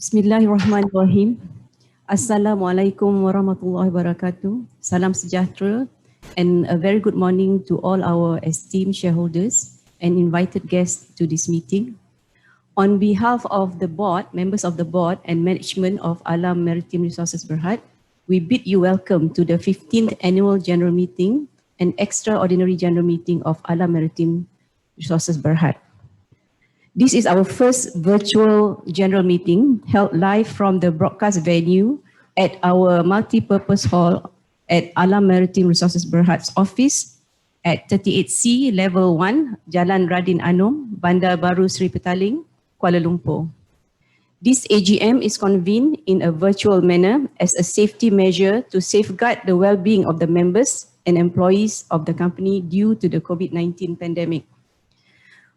Bismillahirrahmanirrahim. Assalamualaikum warahmatullahi wabarakatuh. Salam sejahtera and a very good morning to all our esteemed shareholders and invited guests to this meeting. On behalf of the board, members of the board and management of Alam Maritime Resources Berhad, we bid you welcome to the 15th Annual General Meeting and Extraordinary General Meeting of Alam Maritime Resources Berhad. This is our first virtual general meeting held live from the broadcast venue at our multi-purpose hall at Alam Maritime Resources Berhad's office at 38C Level 1, Jalan Radin Anum, Bandar Baru Seri Petaling, Kuala Lumpur. This AGM is convened in a virtual manner as a safety measure to safeguard the well-being of the members and employees of the company due to the COVID-19 pandemic.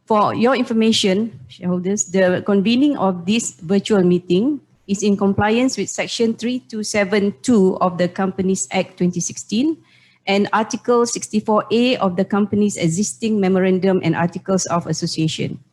For your information, shareholders, the convening of this virtual meeting is in compliance with Section 3272 of the Companies Act 2016 and Article 64A of the company's existing memorandum and articles of association,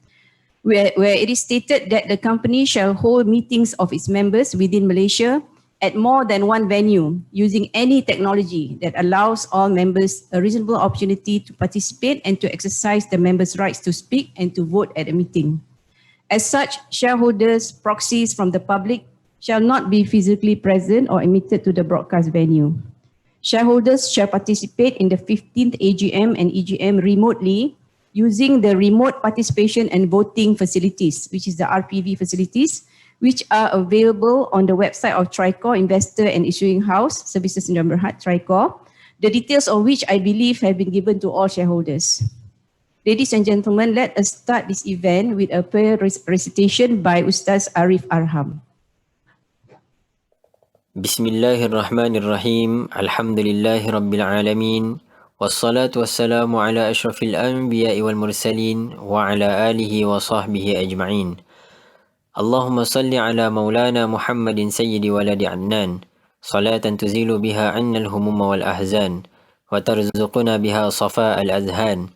where it is stated that the company shall hold meetings of its members within Malaysia at more than one venue using any technology that allows all members a reasonable opportunity to participate and to exercise the members' rights to speak and to vote at a meeting. As such, shareholders, proxies from the public shall not be physically present or admitted to the broadcast venue. Shareholders shall participate in the 15th AGM and EGM remotely using the remote participation and voting facilities, which is the RPV facilities, which are available on the website of Tricor Investor and Issuing House Services in Berhad, Tricor, the details of which I believe have been given to all shareholders. Ladies and gentlemen, let us start this event with a prayer recitation by Ustaz Arif Arham. Bismillahirrahmanirrahim. Alhamdulillahi Rabbil Alamin. Wassalatu wassalamu ala ashrafil anbiya'i wal mursalin wa ala alihi wa sahbihi ajma'in. Allahumma salli ala maulana Muhammadin sayyidi waladi Adnan, salatan tuzilu biha anna al-humuma wal ahzan, wa tarzuquna biha safa al-azhan,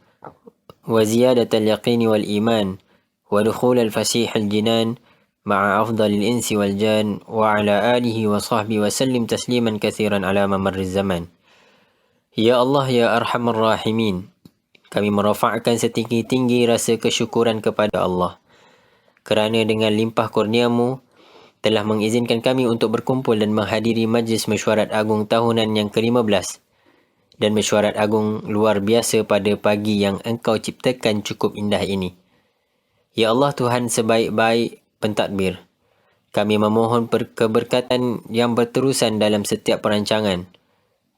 wa ziyadat al-yaqini wal iman, wa dukhul al-fasih al-jinan, ma'a afdalil insi wal jan, wa ala alihi wa sahbihi wa sallim tasliman kathiran ala mamarriz zaman. Ya Allah, ya Arhamar Rahimin, kami merafa'kan setinggi-tinggi rasa kesyukuran kepada Allah kerana dengan limpah kurniamu telah mengizinkan kami untuk berkumpul dan menghadiri majlis mesyuarat agung tahunan yang ke-15 dan mesyuarat agung luar biasa pada pagi yang engkau ciptakan cukup indah ini. Ya Allah Tuhan sebaik-baik pentadbir, kami memohon keberkatan yang berterusan dalam setiap perancangan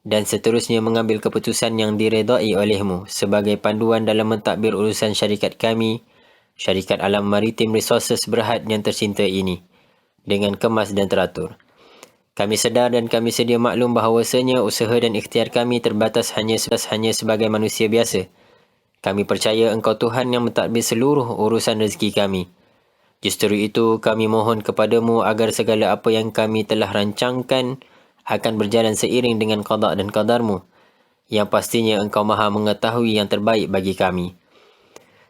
dan seterusnya mengambil keputusan yang diredai olehmu sebagai panduan dalam mentadbir urusan syarikat kami, Syarikat Alam Maritime Resources Berhad yang tercinta ini, dengan kemas dan teratur. Kami sedar dan kami sedia maklum bahawasanya usaha dan ikhtiar kami terbatas hanya sebagai manusia biasa. Kami percaya Engkau Tuhan yang mentadbir seluruh urusan rezeki kami. Justru itu kami mohon kepadamu agar segala apa yang kami telah rancangkan akan berjalan seiring dengan qada dan qadarmu, yang pastinya Engkau Maha mengetahui yang terbaik bagi kami.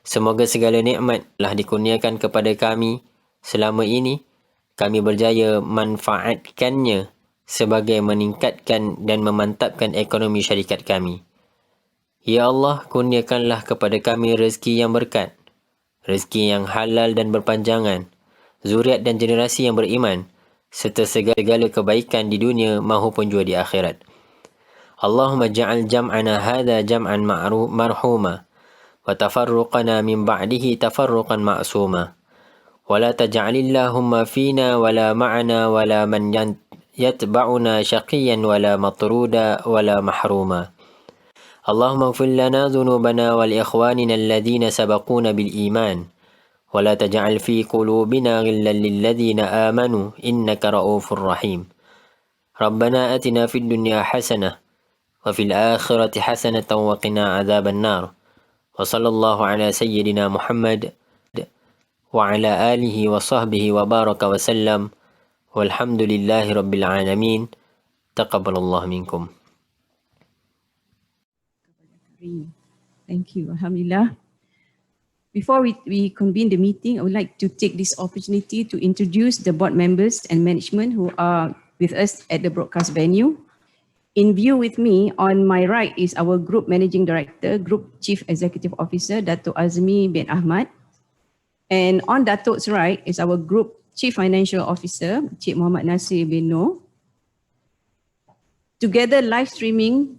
Semoga segala nikmat telah dikurniakan kepada kami selama ini, kami berjaya manfaatkannya sebagai meningkatkan dan memantapkan ekonomi syarikat kami. Ya Allah, kurniakanlah kepada kami rezeki yang berkat, rezeki yang halal dan berpanjangan, zuriat dan generasi yang beriman, serta segala kebaikan di dunia maupun juga di akhirat. Allahumma ja'al jam'ana hadha jam'an marhuma, wa tafarruqana min ba'dihi tafarruqan ma'suma, wa la taj'alillahumma fina wa la ma'ana wa la man yatba'una syaqiyan wa la matruda wa la mahruma. Allahumma ighfir lana dhunubana wal ikhwanina alladhina sabaquna bil iman, wa la taj'al fi qulubina ghillan lil ladzina amanu innaka ra'ufur rahim. Rabbana atina fid dunya hasanah wa fil akhirati hasanatan wa qina adzaban nar. Wa sallallahu ala sayyidina Muhammad wa ala alihi wa sahbihi wa baraka wa sallam, walhamdulillahi rabbil alamin. Taqabbalallahu minkum. Thank you. Alhamdulillah. Before we convene the meeting, I would like to take this opportunity to introduce the board members and management who are with us at the broadcast venue. In view with me, on my right is our Group Managing Director, Group Chief Executive Officer, Dato' Azmi bin Ahmad. And on Datuk's right is our Group Chief Financial Officer, Cik Muhammad Nasir bin Noor. Together live streaming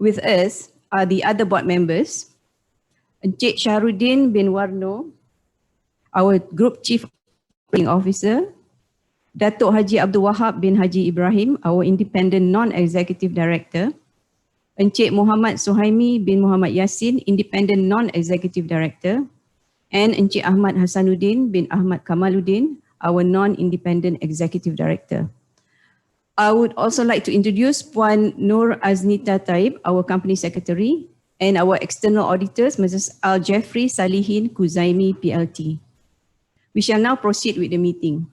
with us are the other board members, Encik Syahrudin bin Warno, our Group Chief Operating Officer, Datuk Haji Abdul Wahab bin Haji Ibrahim, our Independent Non-Executive Director, Encik Muhammad Suhaimi bin Muhammad Yassin, Independent Non-Executive Director, and Encik Ahmad Hasanuddin bin Ahmad Kamaluddin, our Non-Independent Executive Director. I would also like to introduce Puan Nur Aznita Taib, our Company Secretary, and our external auditors, Mrs. Al Jeffrey Salihin Kuzaimi PLT. We shall now proceed with the meeting.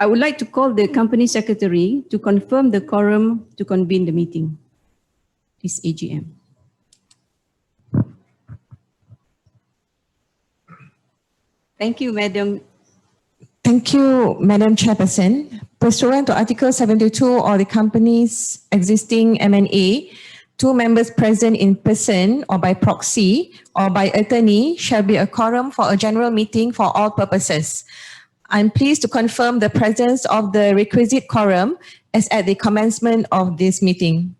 I would like to call the Company Secretary to confirm the quorum to convene the meeting, this AGM. Thank you, Madam. Thank you, Madam Chairperson. Pursuant to Article 72 of the company's existing M&A, 2 members present in person or by proxy or by attorney shall be a quorum for a general meeting for all purposes. I'm pleased to confirm the presence of the requisite quorum as at the commencement of this meeting.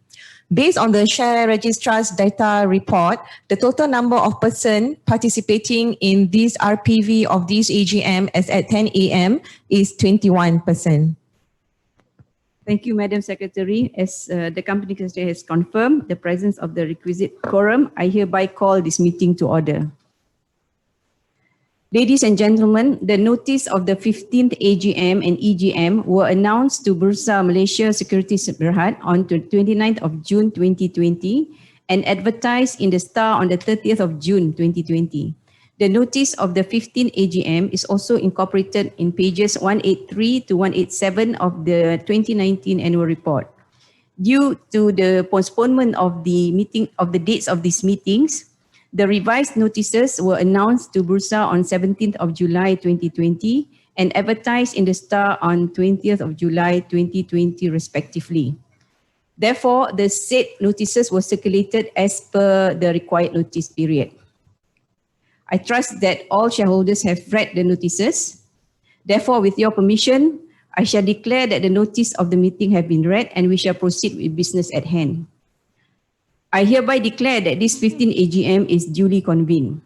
Based on the share registrar's data report, the total number of persons participating in this RPV of this AGM as at 10 a.m. is 21%. Thank you, Madam Secretary. As the Company Secretary has confirmed the presence of the requisite quorum, I hereby call this meeting to order. Ladies and gentlemen, the notice of the 15th AGM and EGM were announced to Bursa Malaysia Securities Berhad on the 29th of June 2020 and advertised in the Star on the 30th of June 2020. The notice of the 15th AGM is also incorporated in pages 183 to 187 of the 2019 annual report. Due to the postponement of the dates of these meetings, the revised notices were announced to Bursa on 17th of July 2020 and advertised in the Star on 20th of July 2020 respectively. Therefore, the said notices were circulated as per the required notice period. I trust that all shareholders have read the notices. Therefore, with your permission, I shall declare that the notice of the meeting have been read and we shall proceed with business at hand. I hereby declare that this 15th AGM is duly convened.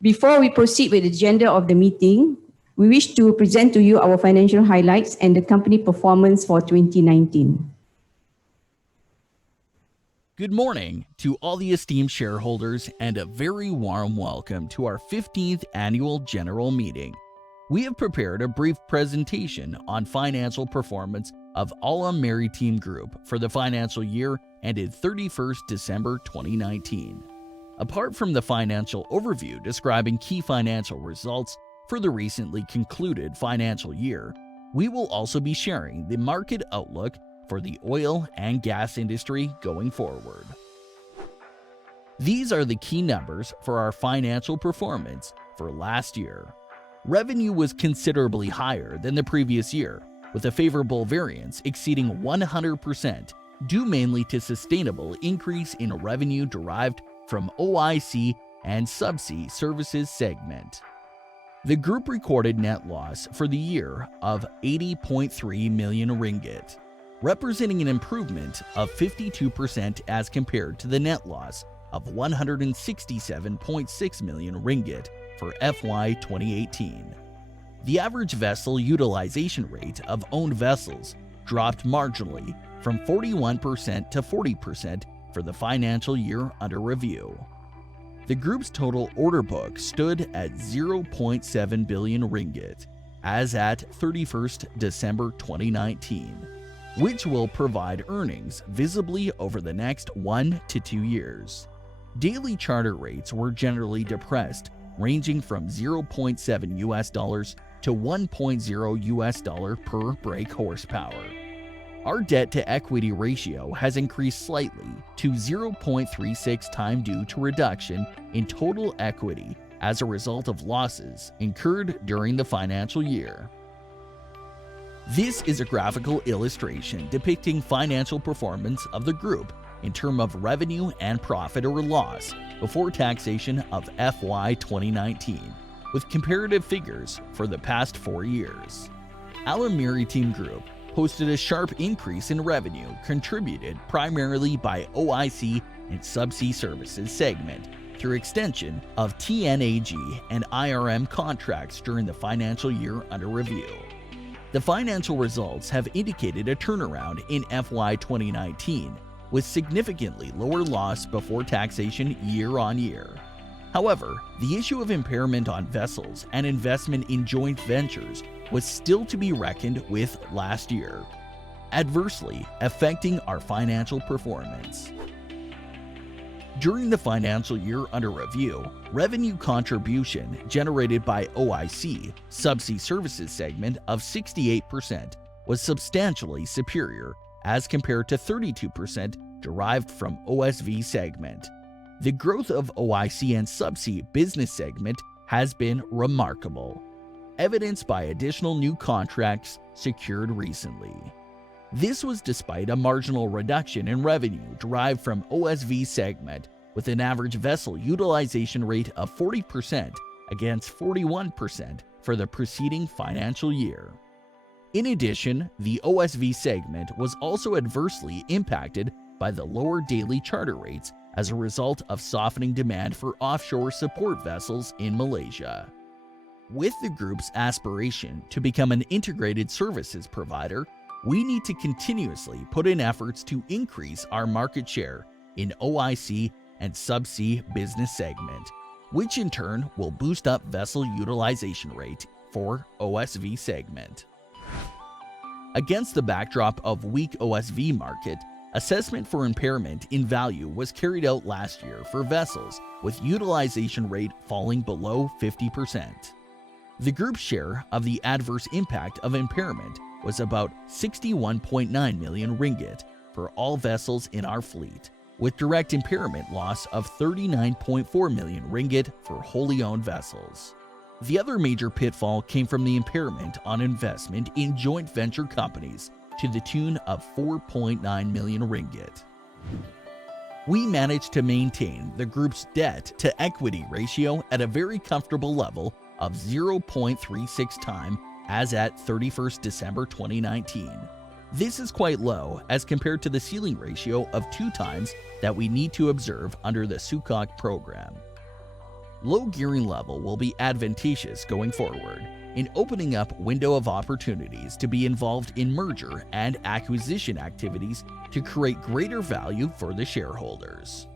Before we proceed with the agenda of the meeting, we wish to present to you our financial highlights and the company performance for 2019. Good morning to all the esteemed shareholders and a very warm welcome to our 15th Annual General Meeting. We have prepared a brief presentation on financial performance of Alam Maritime Group for the financial year ended 31st December 2019. Apart from the financial overview describing key financial results for the recently concluded financial year, we will also be sharing the market outlook for the oil and gas industry going forward. These are the key numbers for our financial performance for last year. Revenue was considerably higher than the previous year, with a favorable variance exceeding 100%, due mainly to sustainable increase in revenue derived from OIC and Subsea Services segment. The group recorded net loss for the year of 80.3 million ringgit, representing an improvement of 52% as compared to the net loss of 167.6 million ringgit for FY 2018. The average vessel utilization rate of owned vessels dropped marginally from 41% to 40% for the financial year under review. The group's total order book stood at 0.7 billion ringgit as at 31st December 2019, which will provide earnings visibly over the next 1 to 2 years. Daily charter rates were generally depressed, ranging from $0.7 to $1.0 per brake horsepower. Our debt to equity ratio has increased slightly to 0.36 times due to reduction in total equity as a result of losses incurred during the financial year. This is a graphical illustration depicting financial performance of the group in terms of revenue and profit or loss before taxation of FY 2019, with comparative figures for the past 4 years. Our MARITIM Group posted a sharp increase in revenue contributed primarily by OIC and Subsea Services segment through extension of TNAG and IRM contracts during the financial year under review. The financial results have indicated a turnaround in FY 2019 with significantly lower loss before taxation year on year. However, the issue of impairment on vessels and investment in joint ventures was still to be reckoned with last year, adversely affecting our financial performance. During the financial year under review, revenue contribution generated by OIC, Subsea Services segment of 68% was substantially superior as compared to 32% derived from OSV segment. The growth of OIC and Subsea business segment has been remarkable, evidenced by additional new contracts secured recently. This was despite a marginal reduction in revenue derived from OSV segment, with an average vessel utilization rate of 40% against 41% for the preceding financial year. In addition, the OSV segment was also adversely impacted by the lower daily charter rates as a result of softening demand for offshore support vessels in Malaysia. With the group's aspiration to become an integrated services provider, we need to continuously put in efforts to increase our market share in OIC and Subsea business segment, which in turn will boost up vessel utilization rate for OSV segment. Against the backdrop of weak OSV market, assessment for impairment in value was carried out last year for vessels with utilization rate falling below 50%. The group's share of the adverse impact of impairment was about 61.9 million ringgit for all vessels in our fleet, with direct impairment loss of 39.4 million ringgit for wholly owned vessels. The other major pitfall came from the impairment on investment in joint venture companies to the tune of 4.9 million ringgit. We managed to maintain the group's debt to equity ratio at a very comfortable level of 0.36 times as at 31st December 2019. This is quite low as compared to the ceiling ratio of 2 times that we need to observe under the SUKOC program. Low gearing level will be advantageous going forward in opening up window of opportunities to be involved in merger and acquisition activities to create greater value for the shareholders.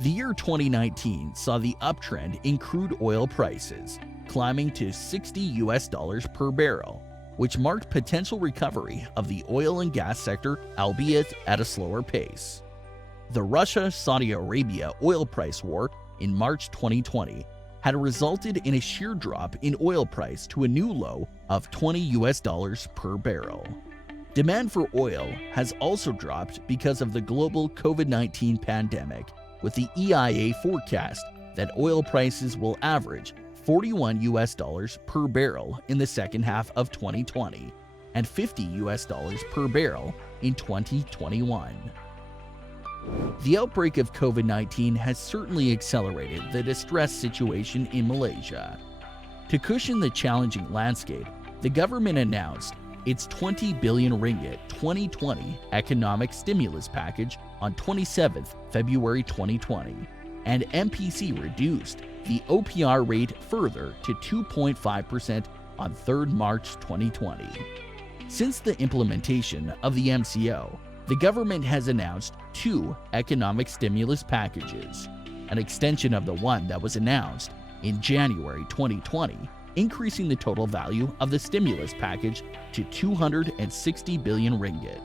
The year 2019 saw the uptrend in crude oil prices, climbing to $60 per barrel, which marked potential recovery of the oil and gas sector, albeit at a slower pace. The Russia-Saudi Arabia oil price war in March 2020 had resulted in a sheer drop in oil price to a new low of $20 per barrel. Demand for oil has also dropped because of the global COVID-19 pandemic, with the EIA forecast that oil prices will average $41 per barrel in the second half of 2020 and $50 per barrel in 2021. The outbreak of COVID-19 has certainly accelerated the distressed situation in Malaysia. To cushion the challenging landscape, the government announced its 20 billion ringgit 2020 economic stimulus package on 27th February 2020, and MPC reduced the OPR rate further to 2.5% on 3rd March 2020. Since the implementation of the MCO, the government has announced 2 economic stimulus packages, an extension of the one that was announced in January 2020, increasing the total value of the stimulus package to 260 billion ringgit.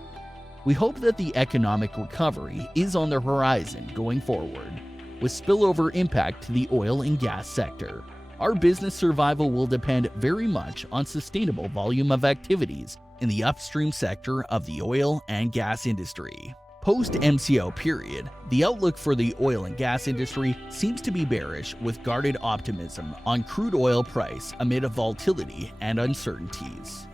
We hope that the economic recovery is on the horizon going forward, with spillover impact to the oil and gas sector, Our business survival will depend very much on sustainable volume of activities in the upstream sector of the oil and gas industry. Post-MCO period, the outlook for the oil and gas industry seems to be bearish with guarded optimism on crude oil price amid volatility and uncertainties.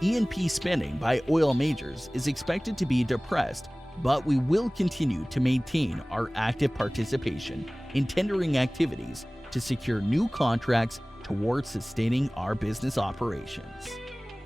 E&P spending by oil majors is expected to be depressed, but we will continue to maintain our active participation in tendering activities to secure new contracts towards sustaining our business operations.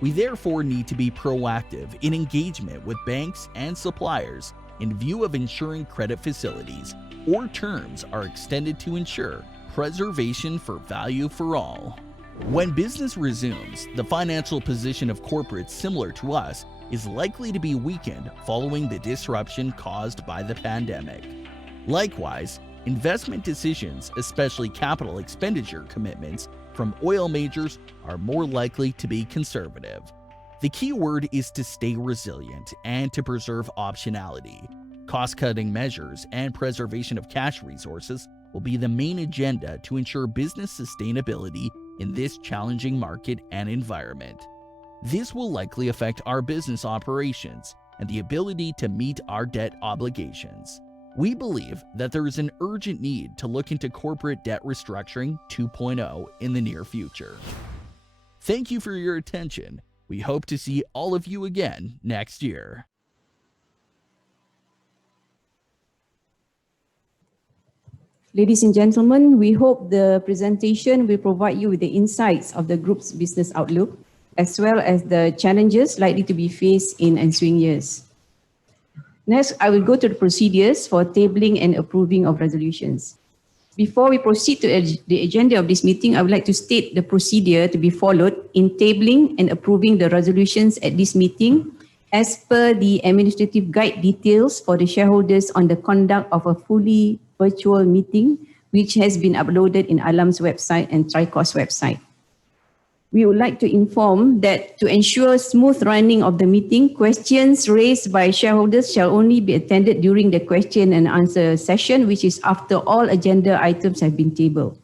We therefore need to be proactive in engagement with banks and suppliers in view of ensuring credit facilities or terms are extended to ensure preservation for value for all. When business resumes, the financial position of corporates similar to us is likely to be weakened following the disruption caused by the pandemic. Likewise, investment decisions, especially capital expenditure commitments from oil majors, are more likely to be conservative. The key word is to stay resilient and to preserve optionality. Cost-cutting measures and preservation of cash resources will be the main agenda to ensure business sustainability in this challenging market and environment. This will likely affect our business operations and the ability to meet our debt obligations. We believe that there is an urgent need to look into corporate debt restructuring 2.0 in the near future. Thank you for your attention. We hope to see all of you again next year. Ladies and gentlemen, we hope the presentation will provide you with the insights of the group's business outlook, as well as the challenges likely to be faced in ensuing years. Next, I will go to the procedures for tabling and approving of resolutions. Before we proceed to the agenda of this meeting, I would like to state the procedure to be followed in tabling and approving the resolutions at this meeting as per the administrative guide details for the shareholders on the conduct of a fully virtual meeting, which has been uploaded in Alam's website and Tricor's website. We would like to inform that to ensure smooth running of the meeting, questions raised by shareholders shall only be attended during the question and answer session, which is after all agenda items have been tabled.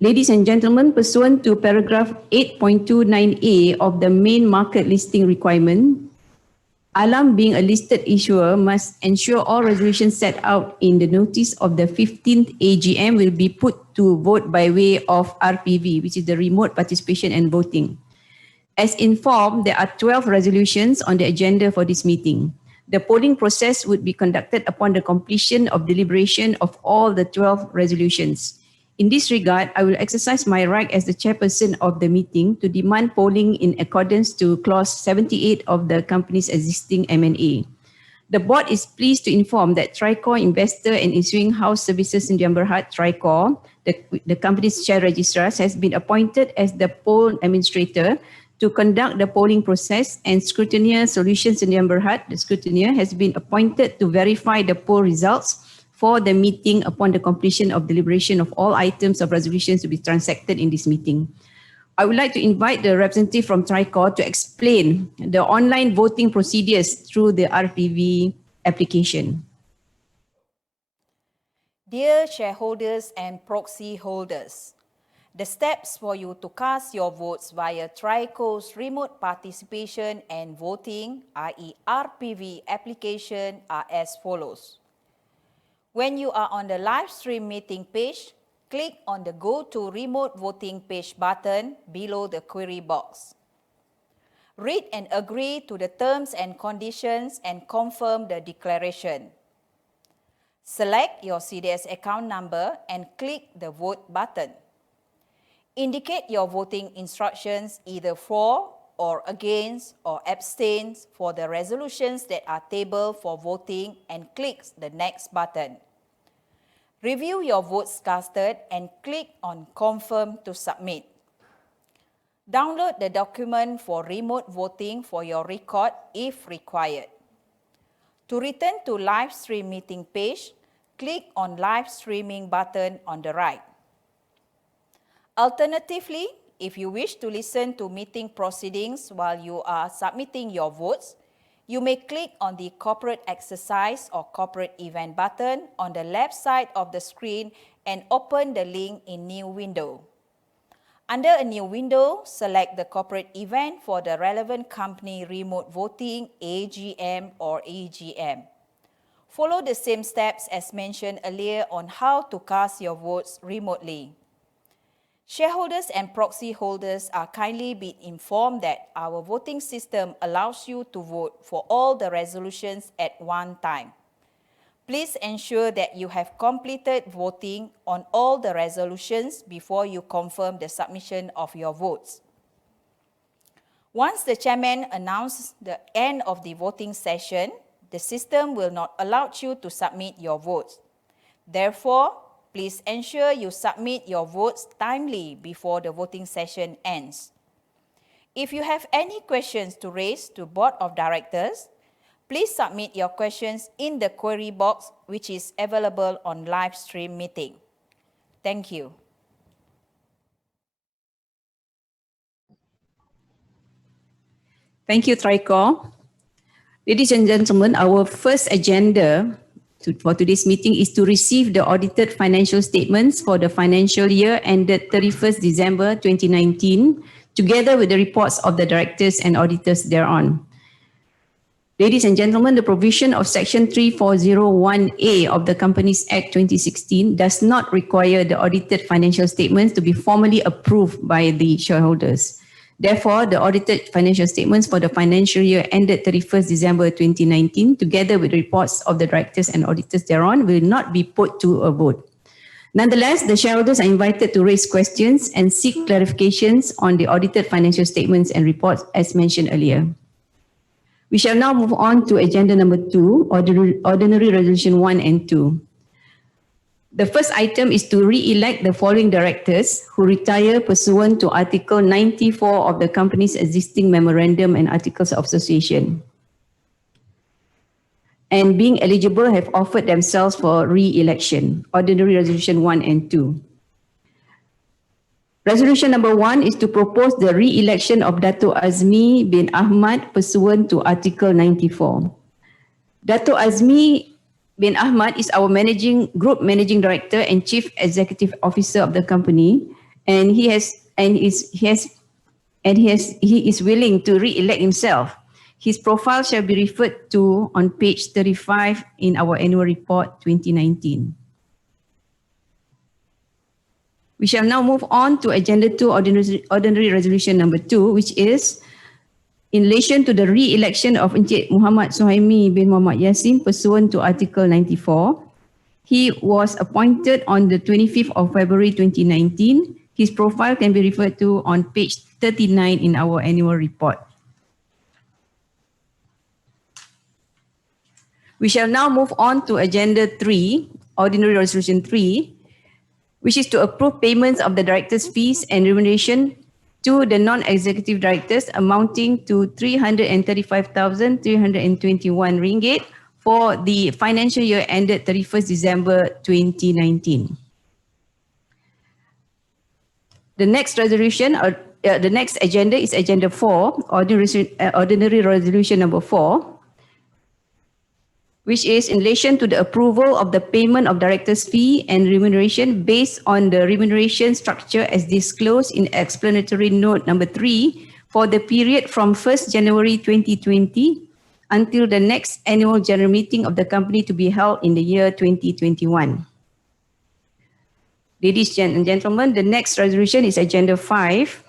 Ladies and gentlemen, pursuant to paragraph 8.29A of the main market listing requirement, Alam, being a listed issuer, must ensure all resolutions set out in the notice of the 15th AGM will be put to vote by way of RPV, which is the remote participation and voting. As informed, there are 12 resolutions on the agenda for this meeting. The polling process would be conducted upon the completion of deliberation of all the 12 resolutions. In this regard, I will exercise my right as the chairperson of the meeting to demand polling in accordance to clause 78 of the company's existing M&A. The board is pleased to inform that Tricor Investor and Issuing House Services Sdn Bhd, Tricor, the company's share registrar, has been appointed as the poll administrator to conduct the polling process, and Scrutineer Solutions Sdn Bhd, the scrutineer, has been appointed to verify the poll results for the meeting upon the completion of deliberation of all items of resolutions to be transacted in this meeting. I would like to invite the representative from Tricor to explain the online voting procedures through the RPV application. Dear shareholders and proxy holders, the steps for you to cast your votes via Tricor's remote participation and voting, i.e. RPV application, are as follows. When you are on the live stream meeting page, click on the Go to Remote Voting Page button below the query box. Read and agree to the terms and conditions and confirm the declaration. Select your CDS account number and click the Vote button. Indicate your voting instructions either for or against or abstains for the resolutions that are tabled for voting and click the Next button. Review your votes casted and click on Confirm to submit. Download the document for remote voting for your record if required. To return to live stream meeting page, click on Live Streaming button on the right. Alternatively, if you wish to listen to meeting proceedings while you are submitting your votes, You may click on the Corporate Exercise or Corporate Event button on the left side of the screen and open the link in New Window. Under a new window, select the corporate event for the relevant company remote voting AGM or AGM. Follow the same steps as mentioned earlier on how to cast your votes remotely. Shareholders and proxy holders are kindly being informed that our voting system allows you to vote for all the resolutions at one time. Please ensure that you have completed voting on all the resolutions before you confirm the submission of your votes. Once the chairman announces the end of the voting session, the system will not allow you to submit your votes. Therefore, please ensure you submit your votes timely before the voting session ends. If you have any questions to raise to Board of Directors, please submit your questions in the query box, which is available on live stream meeting. Thank you. Thank you, Traiko. Ladies and gentlemen, our first agenda for today's meeting is to receive the audited financial statements for the financial year ended 31st December 2019, together with the reports of the directors and auditors thereon. Ladies and gentlemen, the provision of Section 3401A of the Companies Act 2016 does not require the audited financial statements to be formally approved by the shareholders. Therefore, the audited financial statements for the financial year ended 31st December 2019, together with reports of the directors and auditors thereon, will not be put to a vote. Nonetheless, the shareholders are invited to raise questions and seek clarifications on the audited financial statements and reports as mentioned earlier. We shall now move on to agenda number 2, Ordinary Resolution 1 and 2. The first item is to re-elect the following directors who retire pursuant to Article 94 of the company's existing memorandum and articles of association, and being eligible have offered themselves for re-election. Ordinary Resolution 1 and 2. Resolution number 1 is to propose the re-election of Dato' Azmi bin Ahmad pursuant to Article 94. Dato' Azmi bin Ahmad is our Group Managing Director and Chief Executive Officer of the company, and he is willing to re-elect himself. His profile shall be referred to on page 35 in our annual report 2019. We shall now move on to Agenda 2, Ordinary Resolution number 2, which is in relation to the re-election of Encik Muhammad Suhaimi bin Muhammad Yassin pursuant to Article 94. He was appointed on the 25th of February 2019. His profile can be referred to on page 39 in our annual report. We shall now move on to Agenda 3, Ordinary Resolution 3, which is to approve payments of the directors' fees and remuneration to the non-executive directors amounting to 335,321 ringgit for the financial year ended 31st December 2019. The next resolution, the next agenda is Agenda 4, Ordinary Resolution number 4, which is in relation to the approval of the payment of directors' fee and remuneration based on the remuneration structure as disclosed in explanatory note number 3 for the period from 1st January 2020 until the next annual general meeting of the company to be held in the year 2021. Ladies and gentlemen, the next resolution is Agenda 5,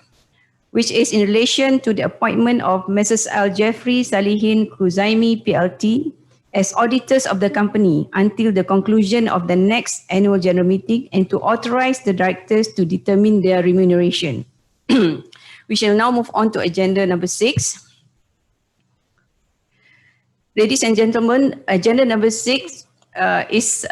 which is in relation to the appointment of Messrs. Al Jeffrey Salihin Khuzaimi PLT as auditors of the company until the conclusion of the next annual general meeting and to authorize the directors to determine their remuneration. We shall now move on to agenda number 6. Ladies and gentlemen, agenda number 6 is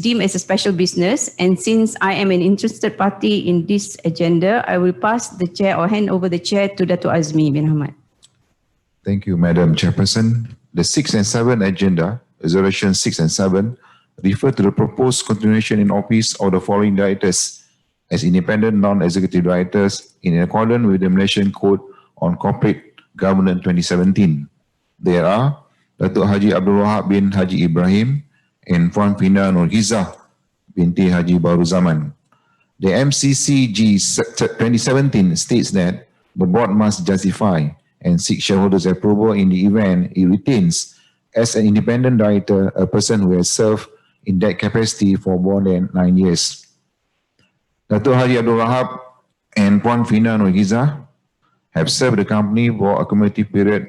deemed as a special business, and since I am an interested party in this agenda, I will pass the chair or hand over the chair to Dato' Azmi bin Ahmad. Thank you, Madam Chairperson. The 6 and 7 agenda, Resolution 6 and 7, refer to the proposed continuation in office of the following directors as independent non-executive directors in accordance with the Malaysian Code on Corporate Governance 2017. There are Datuk Haji Abdul Wahab bin Haji Ibrahim and Puan Fina Nurhizah binti Haji Baru Zaman. The MCCG 2017 states that the board must justify and seek shareholders' approval in the event it retains as an independent director a person who has served in that capacity for more than 9 years. Datuk Haji Abdul Wahab and Puan Fina Nurhizah have served the company for a cumulative period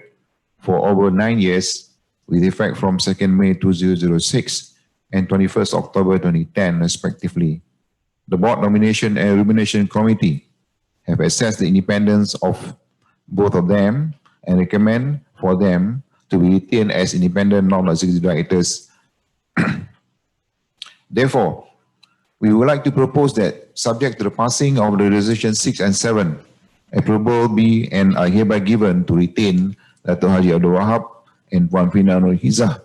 for over 9 years with effect from 2nd May 2006 and 21st October 2010 respectively. The Board Nomination and Remuneration Committee have assessed the independence of both of them and recommend for them to be retained as independent non-executive directors. Therefore, we would like to propose that, subject to the passing of the Resolution 6 and 7, approval be and are hereby given to retain Datuk Haji Abdul Wahab and Puan Fina Nurhizah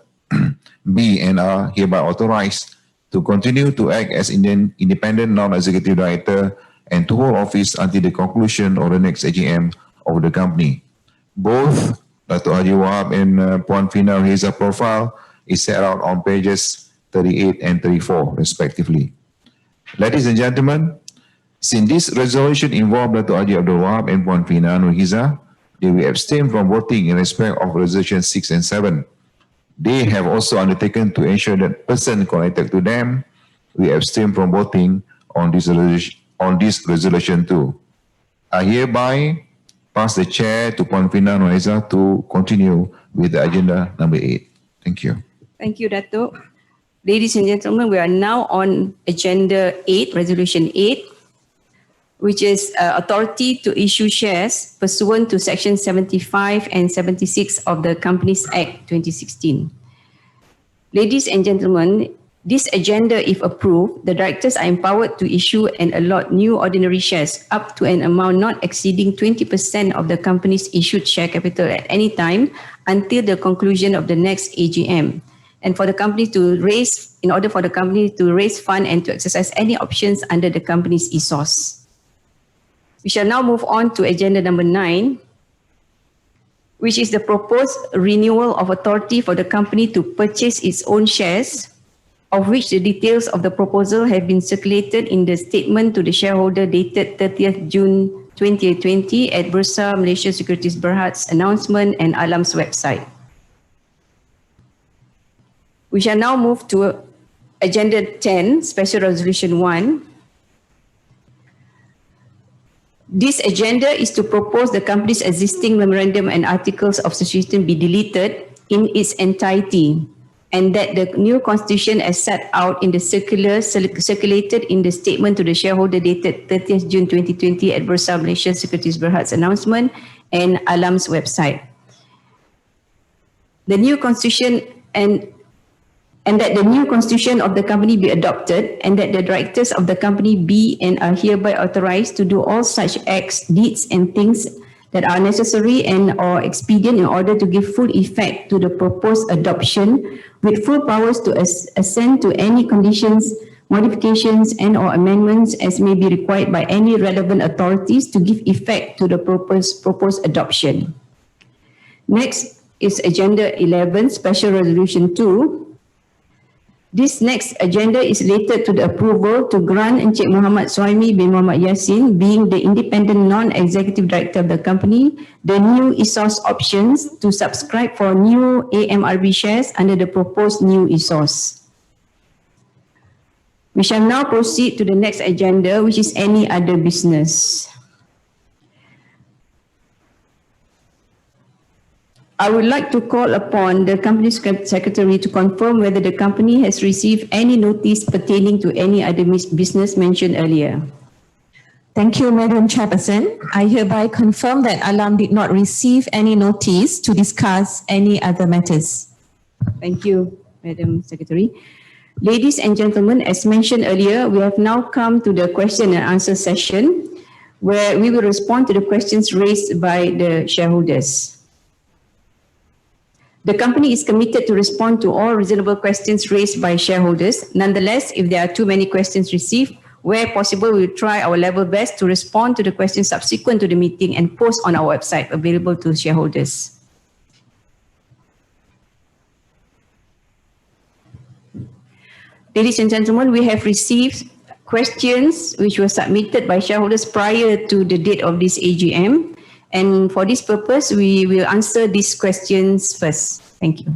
be and are hereby authorized to continue to act as independent non-executive director and to hold office until the conclusion of the next AGM of the company. Both Datuk Haji Wahab and Puan Fina Nurhizah profile is set out on pages 38 and 34 respectively. Ladies and gentlemen, since this resolution involved Datuk Haji Abdul Wahab and Puan Fina Nurhizah, they will abstain from voting in respect of Resolution 6 and 7. They have also undertaken to ensure that person connected to them will abstain from voting on this resolution too. I hereby pass the chair to Puan Fina Nurhizah to continue with the agenda number 8. Thank you. Thank you, Datuk. Ladies and gentlemen, we are now on agenda 8, resolution 8, which is authority to issue shares pursuant to section 75 and 76 of the Companies Act 2016. Ladies and gentlemen, this agenda, if approved, the directors are empowered to issue and allot new ordinary shares up to an amount not exceeding 20% of the company's issued share capital at any time until the conclusion of the next AGM. And for the company to raise, in order for the company to raise fund and to exercise any options under the company's ESOS. We shall now move on to agenda number 9, which is the proposed renewal of authority for the company to purchase its own shares, of which the details of the proposal have been circulated in the statement to the shareholder dated 30th June 2020 at Bursa Malaysia Securities Berhad's announcement and Alam's website. We shall now move to agenda 10, Special Resolution 1. This agenda is to propose the company's existing memorandum and articles of association be deleted in its entirety, and that the new constitution as set out in the circular circulated in the statement to the shareholder dated 30th June 2020 at Bursa Malaysia Securities Berhad's announcement and Alam's website. The new constitution and that the new constitution of the company be adopted, and that the directors of the company be and are hereby authorized to do all such acts, deeds and things that are necessary and or expedient in order to give full effect to the proposed adoption, with full powers to assent to any conditions, modifications and or amendments as may be required by any relevant authorities to give effect to the proposed adoption. Next is agenda 11, Special Resolution 2. This next agenda is related to the approval to grant Encik Muhammad Suhaimi bin Muhammad Yassin, being the independent non-executive director of the company, the new ESOS options to subscribe for new AMRB shares under the proposed new ESOS. We shall now proceed to the next agenda, which is any other business. I would like to call upon the company secretary to confirm whether the company has received any notice pertaining to any other business mentioned earlier. Thank you, Madam Chairperson. I hereby confirm that Alam did not receive any notice to discuss any other matters. Thank you, Madam Secretary. Ladies and gentlemen, as mentioned earlier, we have now come to the question and answer session, where we will respond to the questions raised by the shareholders. The company is committed to respond to all reasonable questions raised by shareholders. Nonetheless, if there are too many questions received, Where possible, we will try our level best to respond to the questions subsequent to the meeting and post on our website available to shareholders. Ladies and gentlemen, we have received questions which were submitted by shareholders prior to the date of this AGM. And for this purpose, we will answer these questions first. Thank you.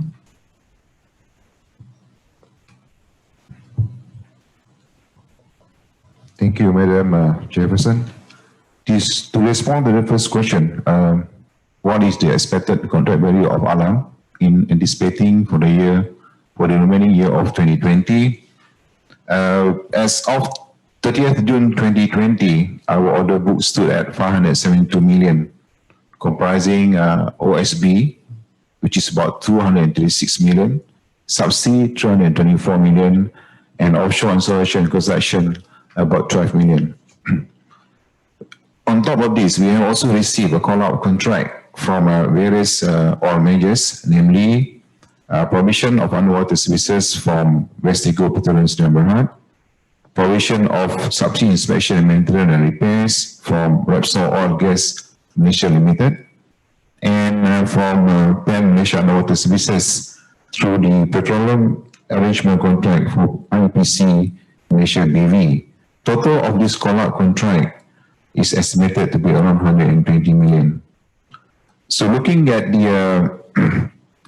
Thank you, Madam Chairperson. To respond to the first question, what is the expected contract value of Alam in anticipating for the remaining year of 2020? As of 30th June 2020, our order book stood at 572 million, comprising OSB, which is about 236 million, subsea 324 million, and offshore installation and construction about 12 million. On top of this, we have also received a call-out contract from various oil majors, namely provision of underwater services from Vestigo Petroleum Sdn Bhd, provision of subsea inspection and maintenance and repairs from Repsol Oil Gas Malaysia Limited, and from PEM Malaysia Underwater Services through the Petroleum Arrangement Contract for IPC Malaysia BV. Total of this call-out contract is estimated to be around 120 million. So looking at the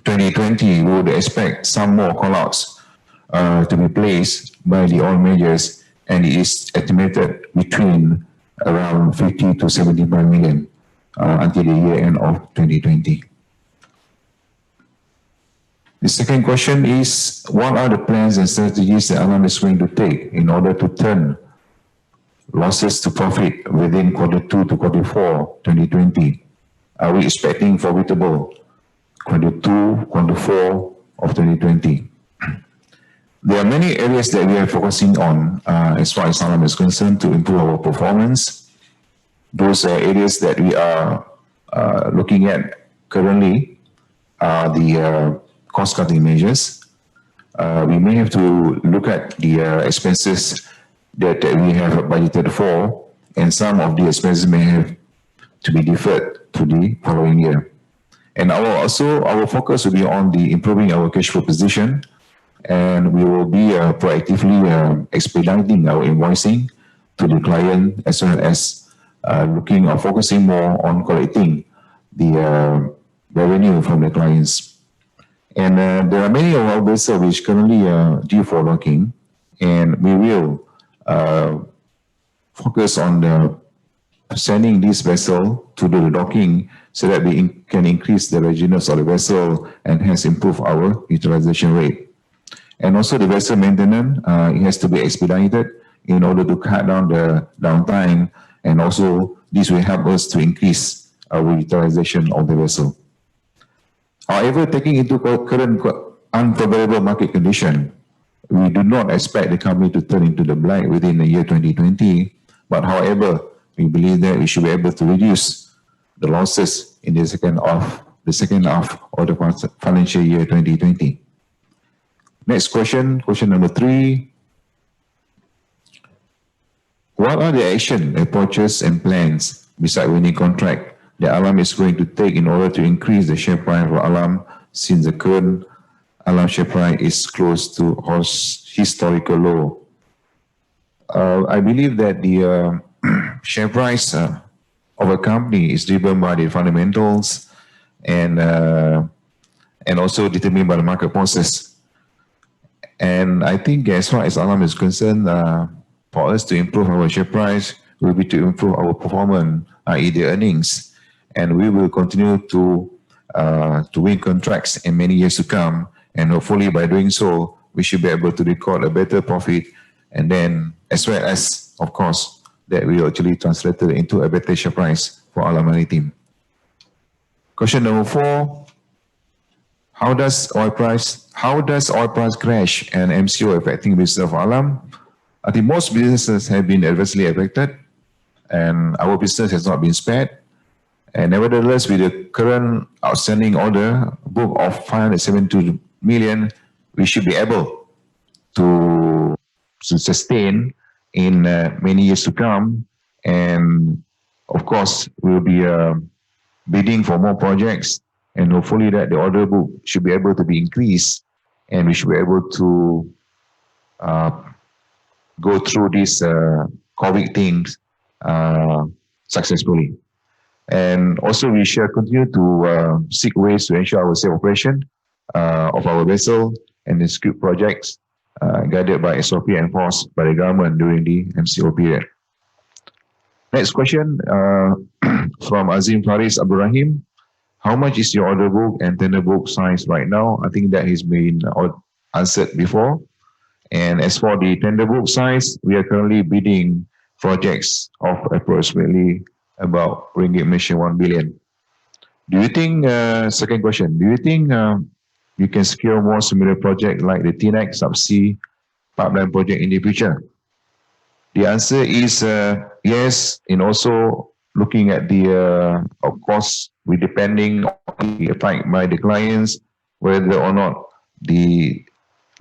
2020, we would expect some more call-outs to be placed by the oil majors, and it is estimated between around 50 to 75 million until the year end of 2020. The second question is, what are the plans and strategies that Alam is going to take in order to turn losses to profit within Q2 to Q4 2020? Are we expecting profitable Q2, Q4 of 2020? There are many areas that we are focusing on as far as Alam is concerned to improve our performance. Those are areas that we are looking at currently are the cost-cutting measures. We may have to look at the expenses that we have budgeted for, and some of the expenses may have to be deferred to the following year. And our focus will be on the improving our cash flow position, and we will be proactively expediting our invoicing to the client, as well as looking or focusing more on collecting the revenue from the clients. And there are many of our vessels which currently are due for docking, and we will focus on sending this vessel to do the docking so that we can increase the readiness of the vessel and hence improve our utilization rate. And also the vessel maintenance, it has to be expedited in order to cut down the downtime, and also this will help us to increase our utilization of the vessel. However, taking into current unfavorable market condition, we do not expect the company to turn into the black within the year 2020. But however, we believe that we should be able to reduce the losses in the second half of the financial year 2020. Next question number 3. What are the action, approaches, and plans beside winning contract that Alam is going to take in order to increase the share price for Alam, since the current Alam share price is close to historical low? I believe that the share price of a company is driven by the fundamentals and also determined by the market process. And I think as far as Alam is concerned, for us to improve our share price will be to improve our performance, i.e. the earnings, and we will continue to win contracts in many years to come. And hopefully by doing so, we should be able to record a better profit, and then as well as, of course, that will actually translate into a better share price for Alam Maritim. Question number 4. How does oil price crash and MCO affecting business of Alam? I think most businesses have been adversely affected, and our business has not been spared. And nevertheless, with the current outstanding order book of 572 million, we should be able to sustain in many years to come. And of course, we'll be bidding for more projects, and hopefully that the order book should be able to be increased, and we should be able to go through these COVID things successfully. And also, we shall continue to seek ways to ensure our safe operation of our vessel and execute projects guided by SOP enforced by the government during the MCO period. Next question from Azim Faris Abdurrahim. How much is your order book and tender book size right now? I think that has been answered before. And as for the tender book size, we are currently bidding projects of approximately about ringgit Malaysia 1 billion. Do you think, second question, do you think you can secure more similar projects like the TNEC subsea pipeline project in the future? The answer is yes, and also looking at the, of course, we depending on the effect by the clients, whether or not they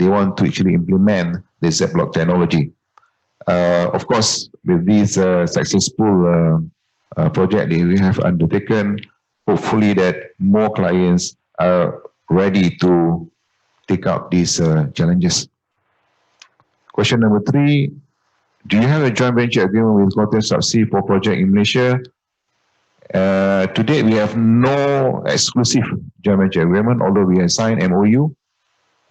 want to actually implement the Z-Block technology. Of course, with this successful project that we have undertaken, hopefully that more clients are ready to take up these challenges. Question number 3, do you have a joint venture agreement with Hotel Subsea for project in Malaysia? To date, we have no exclusive joint venture agreement, although we have signed MOU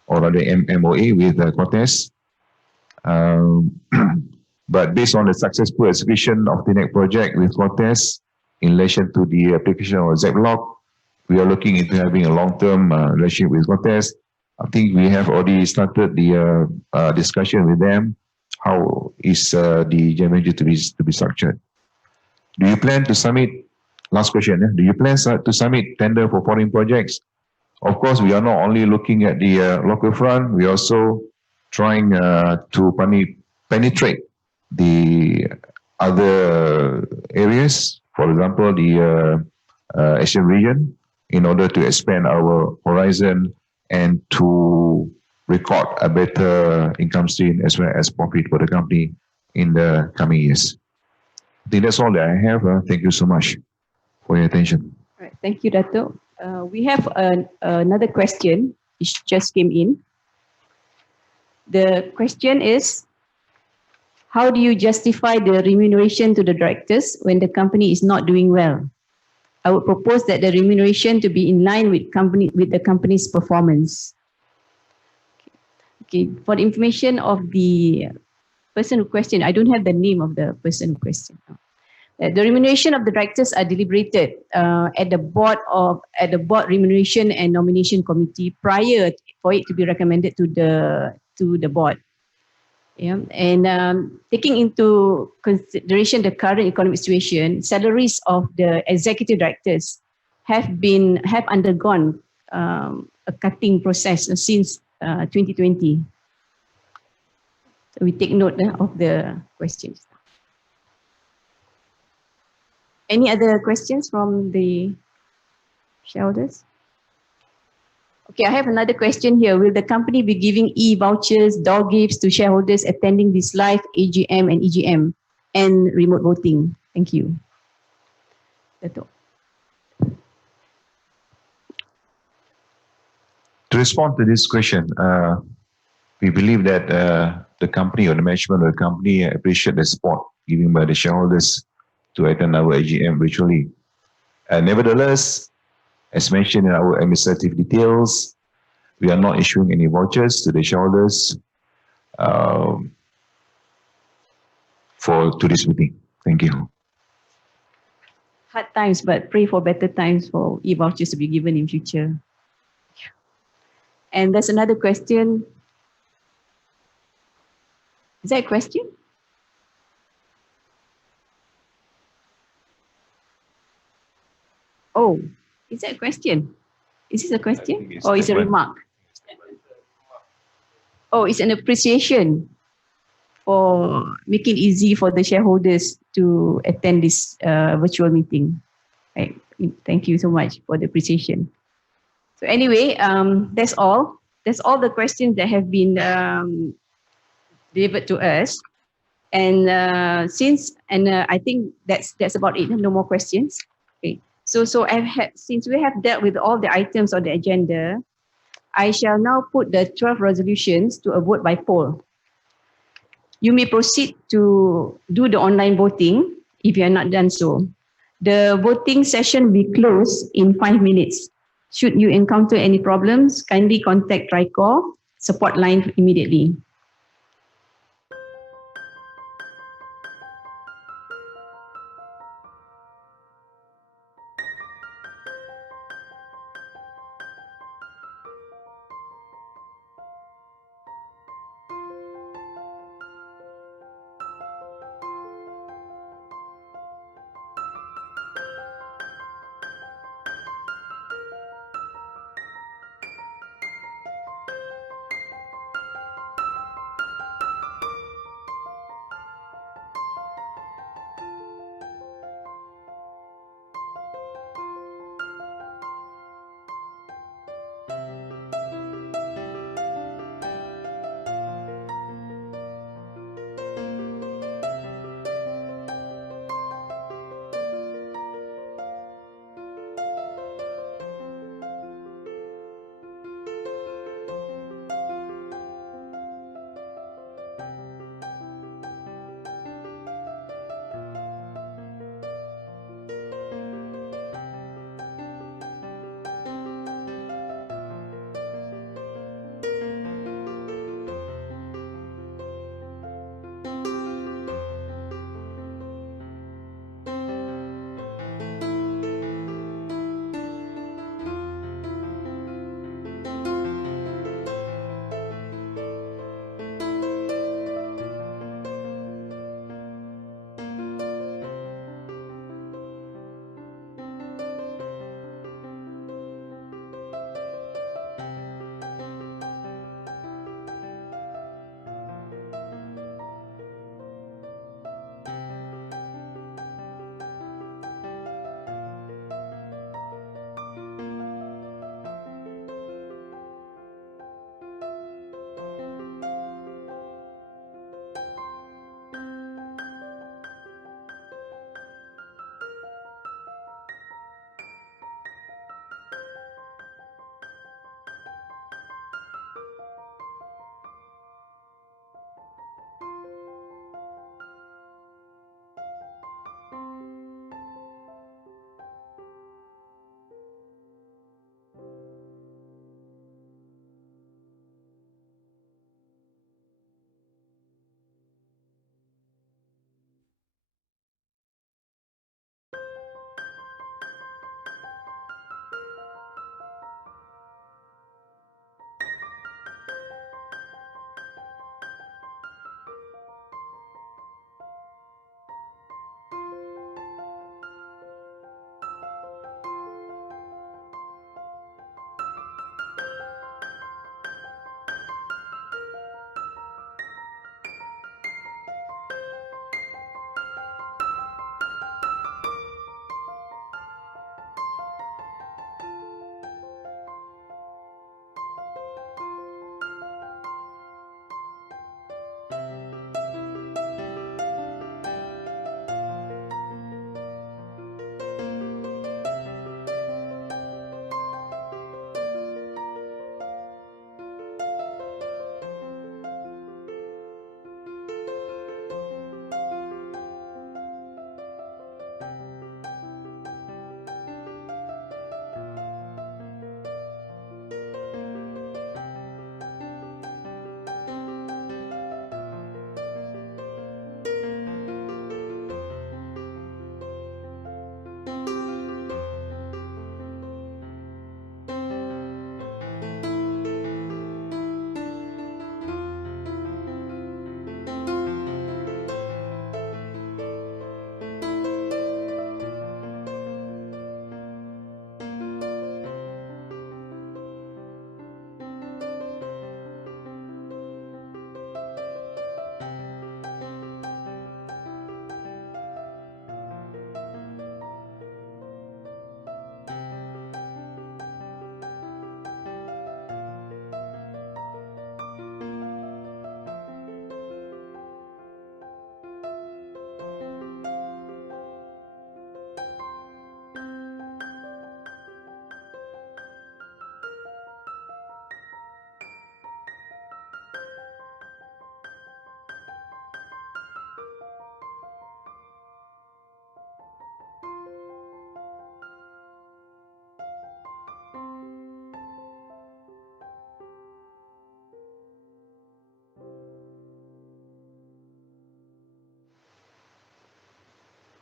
or rather MOA with Cortes. But based on the successful execution of the next project with Cortes in relation to the application of Z-Block, we are looking into having a long-term relationship with Cortes. I think we have already started the discussion with them. How is the joint venture to be structured? Do you plan to submit, last question, do you plan to submit tender for foreign projects? Of course, we are not only looking at the local front, we are also trying to penetrate the other areas, for example, the Asian region, in order to expand our horizon and to record a better income stream as well as profit for the company in the coming years. I think that's all that I have. Thank you so much for your attention. All right, thank you, Dato'. We have another question which just came in. The question is, how do you justify the remuneration to the directors when the company is not doing well? I would propose that the remuneration to be in line with the company's performance. Okay, for the information of the person who questioned, I don't have the name of the person who questioned. The remuneration of the directors are deliberated at the board remuneration and nomination committee prior for it to be recommended to the board. Yeah, and taking into consideration the current economic situation, salaries of the executive directors have undergone a cutting process since 2020. So we take note of the questions. Any other questions from the shareholders? Okay, I have another question here. Will the company be giving e-vouchers, door gifts to shareholders attending this live AGM and EGM and remote voting? Thank you. Dato'. To respond to this question, we believe that the company or the management of the company appreciate the support given by the shareholders to attend our AGM virtually. Nevertheless, as mentioned in our administrative details, we are not issuing any vouchers to the shareholders to this meeting. Thank you. Hard times, but pray for better times for e-vouchers to be given in future. And there's another question. Is that a question? Oh, is that a question? Is this a question or is it a remark? Oh, it's an appreciation for making it easy for the shareholders to attend this virtual meeting. Right. Thank you so much for the appreciation. So anyway, that's all. That's all the questions that have been delivered to us. And I think that's about it. No more questions. Okay. So since we have dealt with all the items on the agenda, I shall now put the 12 resolutions to a vote by poll. You may proceed to do the online voting if you have not done so. The voting session will close in 5 minutes. Should you encounter any problems, kindly contact TRICOR support line immediately.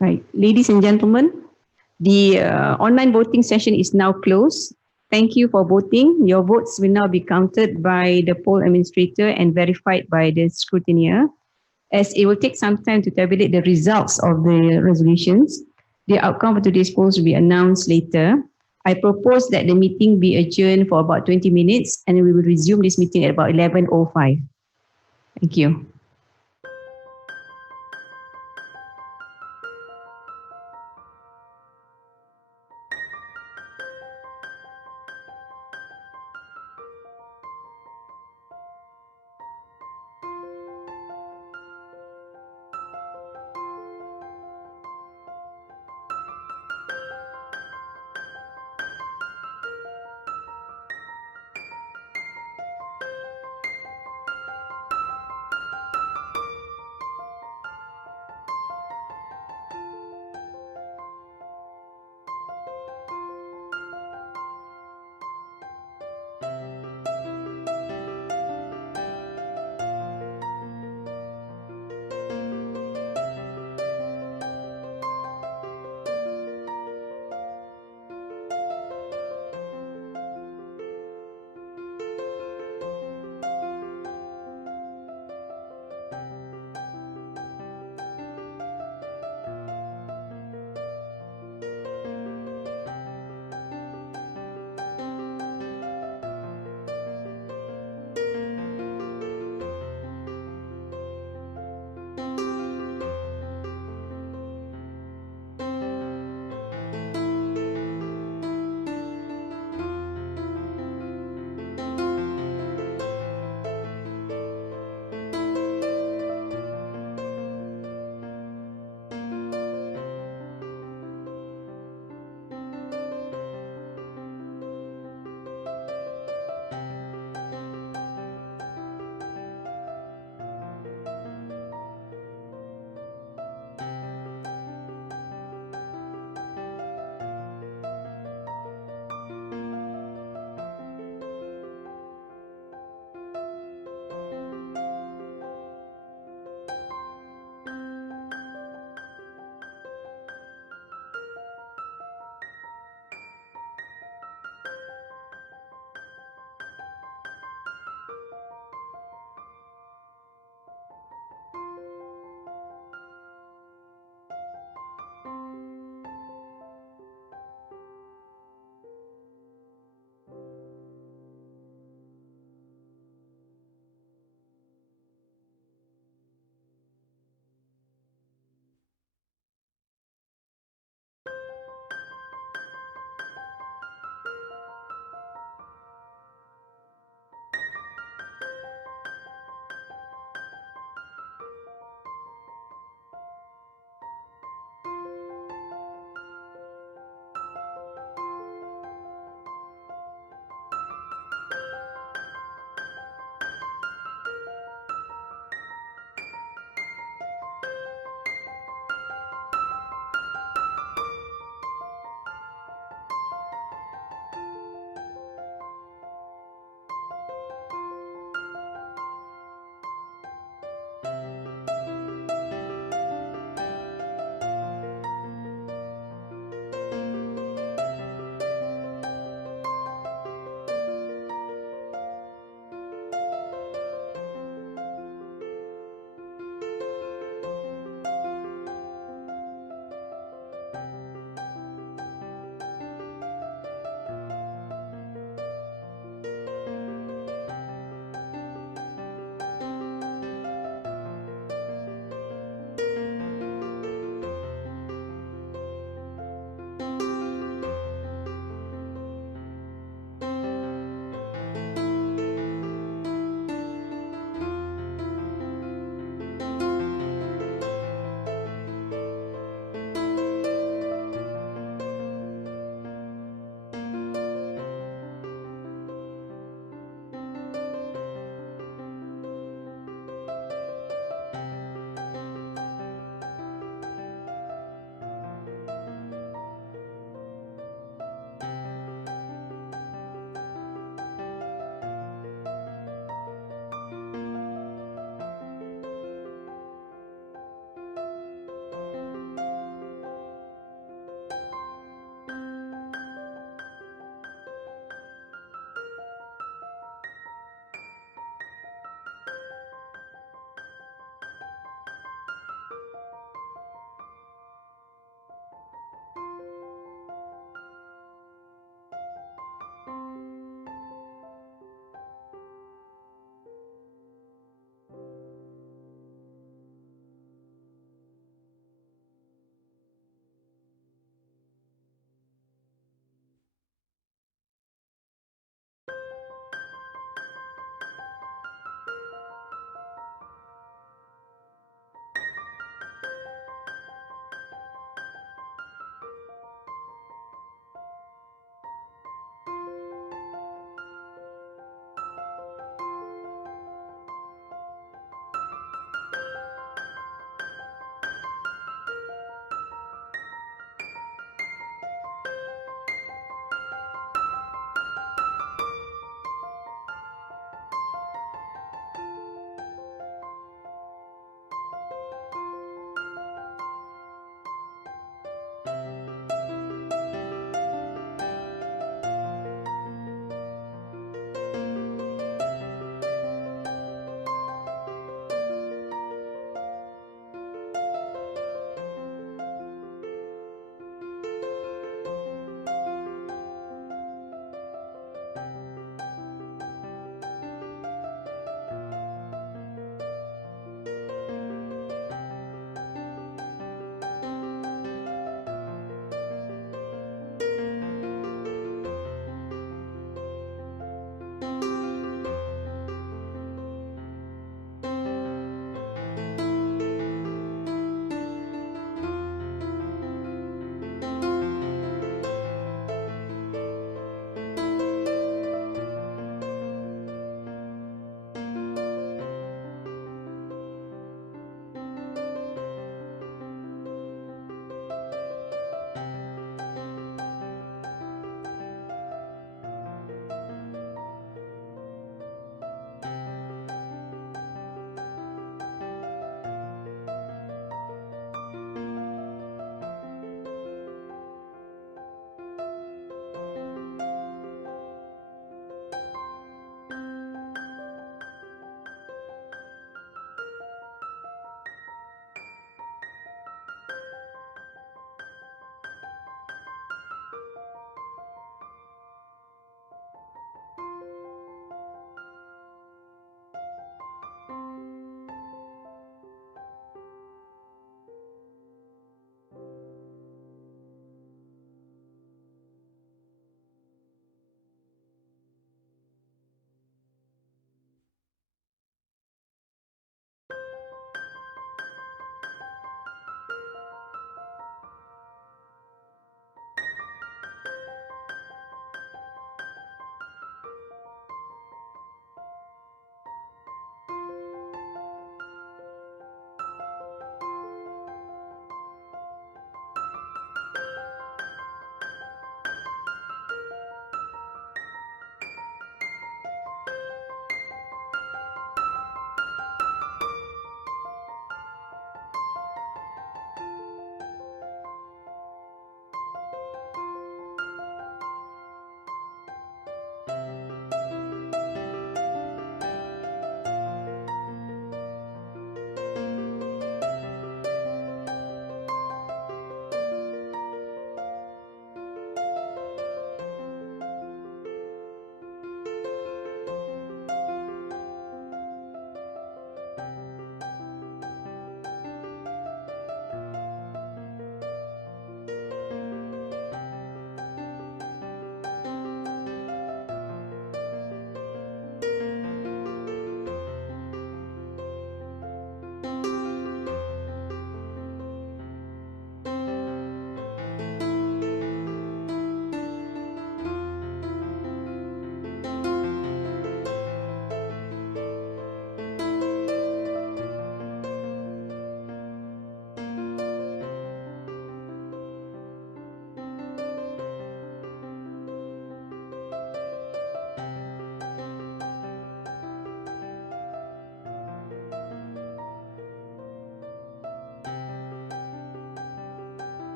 Right. Ladies and gentlemen, the online voting session is now closed. Thank you for voting. Your votes will now be counted by the poll administrator and verified by the scrutineer. As it will take some time to tabulate the results of the resolutions, the outcome of today's polls will be announced later. I propose that the meeting be adjourned for about 20 minutes and we will resume this meeting at about 11:05. Thank you.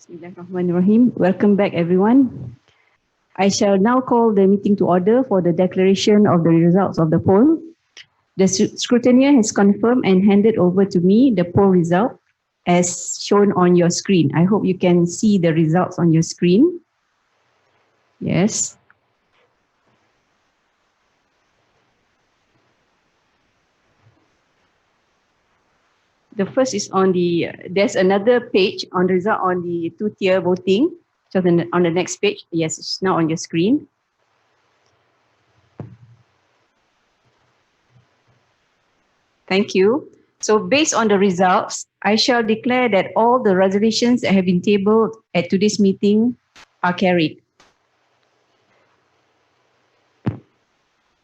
Bismillahirrahmanirrahim. Welcome back, everyone. I shall now call the meeting to order for the declaration of the results of the poll. The scrutineer has confirmed and handed over to me the poll result as shown on your screen. I hope you can see the results on your screen. Yes. The first is on the, there's another page on the result on the two-tier voting. So on the next page, yes, it's now on your screen. Thank you. So based on the results, I shall declare that all the resolutions that have been tabled at today's meeting are carried.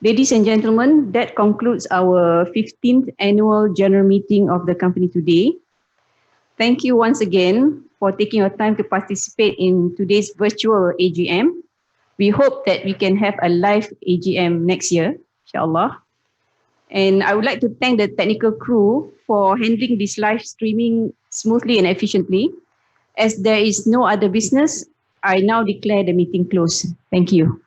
Ladies and gentlemen, that concludes our 15th annual general meeting of the company today. Thank you once again for taking your time to participate in today's virtual AGM. We hope that we can have a live AGM next year, inshallah. And I would like to thank the technical crew for handling this live streaming smoothly and efficiently. As there is no other business, I now declare the meeting closed. Thank you.